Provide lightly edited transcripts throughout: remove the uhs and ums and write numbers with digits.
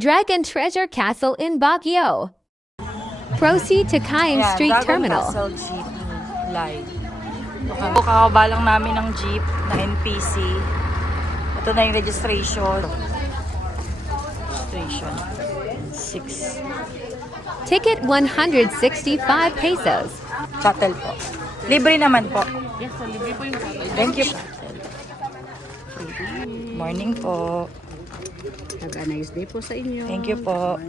Dragon Treasure Castle in Baguio. Proceed to Cain Ayan, Street Dragon Terminal. Castle Jeep Live. Kakaba lang namin ng jeep na NPC. Ito na yung registration. 6. Ticket 165 pesos. Shuttle po. Libre naman po. Yes, so libre po yung shuttle. Thank you. Morning po. Have a nice day po sa inyo. Thank you po.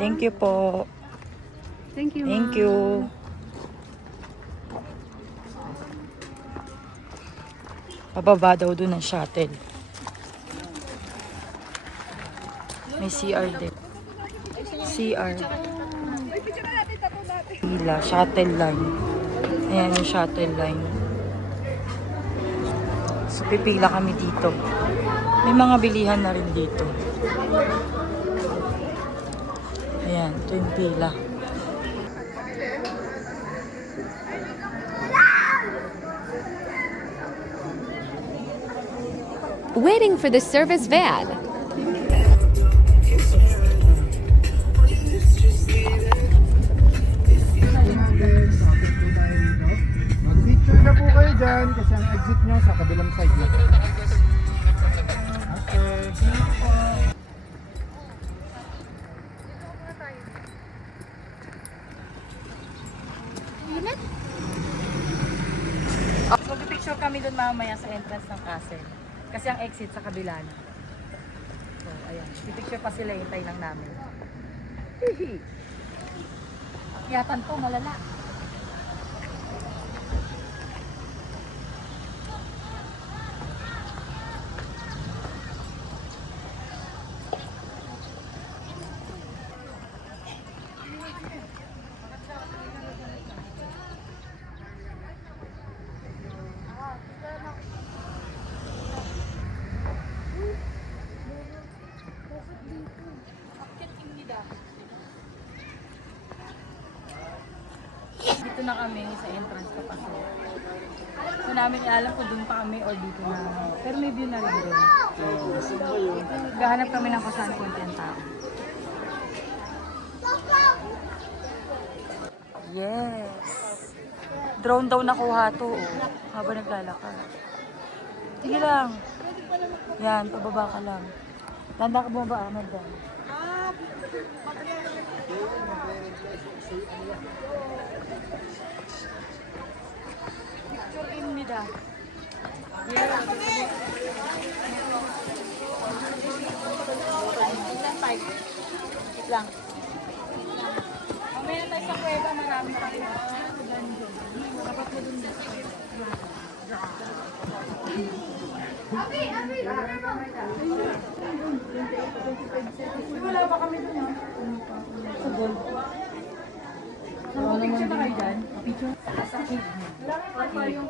Thank you po. Thank you. Thank you. Pababa daw doon ang shuttle. May CR din. CR. Pila, shuttle line. Ayan yung shuttle line. So, pipila kami dito. May mga bilihan na rin dito. Ayan, ito yung pila. Waiting for the service van. Mag-picture na po kayo dyan kasi ang exit nyo sa kabilang side na. Mag-picture kami doon mamaya sa entrance ng castle. Kasi ang exit sa kabila na. So, ayan. Pipicture pa sila, hintay lang namin. Akyatan to, malala. Dito na kami sa entrance pa kasi. So namin alam kung doon pa kami or dito na. Pero may view na rin doon. Gahanap kami ng kung saan konti ang tao. Yes! Drone daw nakuha to habang naglalakad. Sige lang. Yan, pababa ka lang. Landa ka bumaba, Ahmed. Picture in mida. Wait lang. Mamaya tayo sa kuweba, marami pa rin. Dapat mo dun dito. Wala ba kami dun ha? Sa gold. Picture ba kayo dyan? Picture? Sa cave. Wala yung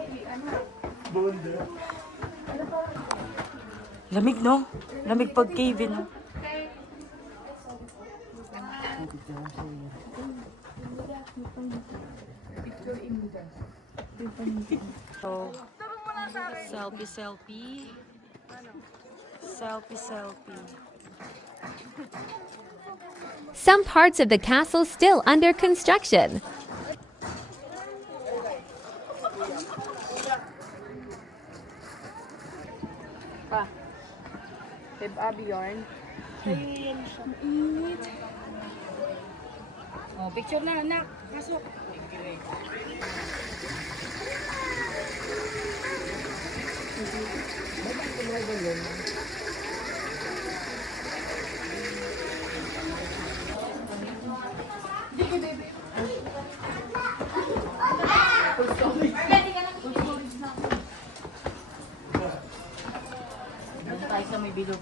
lamig no? Lamig pag cave no? So, selfie. Some parts of the castle still under construction. Pa. Babe Abby yarn. Mainit. Oh, picture na anak. Pasok. Tayo sa may bilog.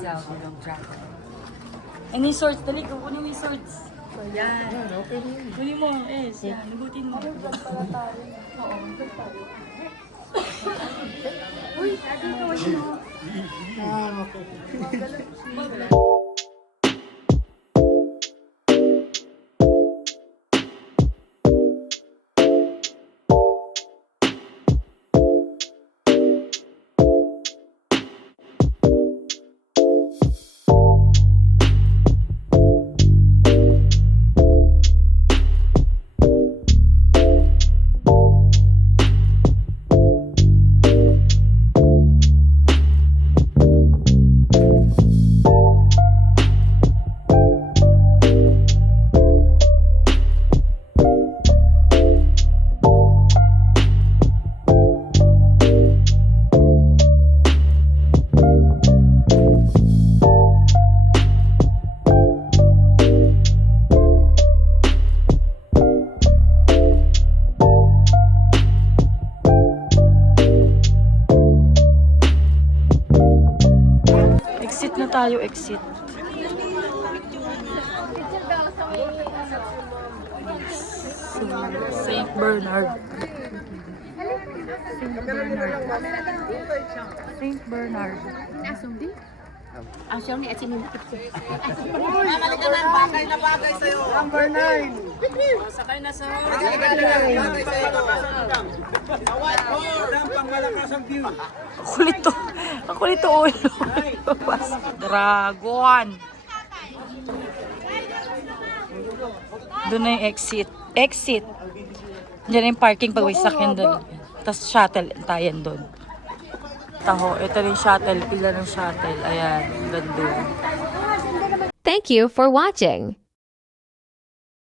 Sa bilog dragon. Any swords? Dali, kukunin mo yung swords. So, yan. Kunin mo, yan. Nagutin mo. Oo. Uy, adi ka, Exit na tayo, exit. St. Bernard. St. Bernard. Asyaw ni Asin. Number 9. Kulit to. Ang kulit to ulo. Dragon. Doon na yung exit. Exit. Diyan na yung parking pag may sakyan doon. Tapos shuttle tayan doon. Taho. Ito rin shuttle. Pila ng shuttle. Ayan. Doon. Thank you for watching.